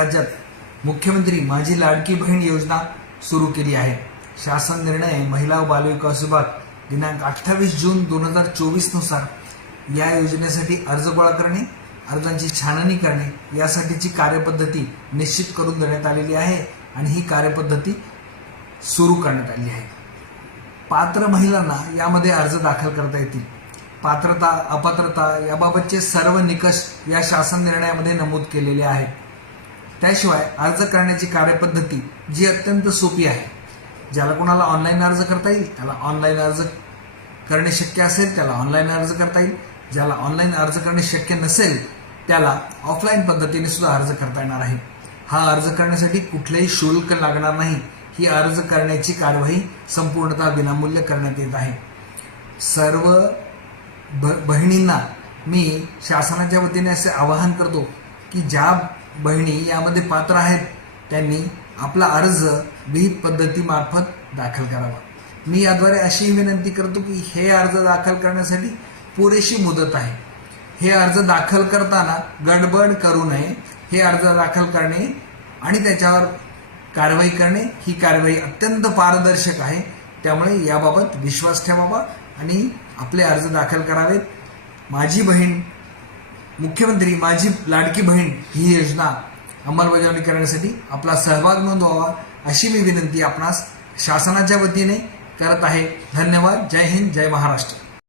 राज्यात मुख्यमंत्री माझी लाडकी बहीण योजना सुरू केली आहे। शासन निर्णय महिला व बालविकास विभाग दिनांक 28 जून 2024 नुसार या योजनेसाठी अर्ज गोळा करणे, अर्जांची छाननी करणे यासाठीची कार्यपद्धती निश्चित करून देण्यात आलेली आहे आणि ही कार्यपद्धती सुरू करण्यात आली आहे। पात्र महिलांना यामध्ये अर्ज दाखल करता येतील। पात्रता अपात्रता याबाबतचे सर्व निकष या शासन निर्णयामध्ये नमूद केलेले आहेत। त्याशिवाय अर्ज करण्याची कार्यपद्धती जी अत्यंत सोपी आहे, ज्याला कोणाला ऑनलाईन अर्ज करता येईल त्याला ऑनलाईन अर्ज करणे शक्य असेल त्याला ऑनलाईन अर्ज करता येईल, ज्याला ऑनलाईन अर्ज करणे शक्य नसेल त्याला ऑफलाईन पद्धतीने सुद्धा अर्ज करता येणार आहे। हा अर्ज करण्यासाठी कुठलेही शुल्क लागणार नाही। ही अर्ज करण्याची कार्यवाही संपूर्णतः विनामूल्य करण्यात येत आहे। सर्व बहिणींना मी शासनाच्या वतीने असे आवाहन करतो की ज्या बहिणी यामध्ये पात्र आहेत त्यांनी आपला अर्ज विहित पद्धतीमार्फत दाखल करावा। मी याद्वारे अशी विनंती करतो की हे अर्ज दाखल करण्यासाठी पुरेशी मुदत आहे। हे अर्ज दाखल करताना गडबड करू नये। हे अर्ज दाखल करणे आणि त्याच्यावर कारवाई करणे ही कारवाई अत्यंत पारदर्शक आहे। त्यामुळे याबाबत विश्वास ठेवावा आणि आपले अर्ज दाखल करावेत। माझी बहीण मुख्यमंत्री माझी लाडकी बहीण ही योजना अंमलबजावणी करण्यासाठी आपला सहभाग नोंदवावा अशी मी विनंती आपणास शासनाच्या वतीने करत आहे। धन्यवाद। जय हिंद, जय महाराष्ट्र।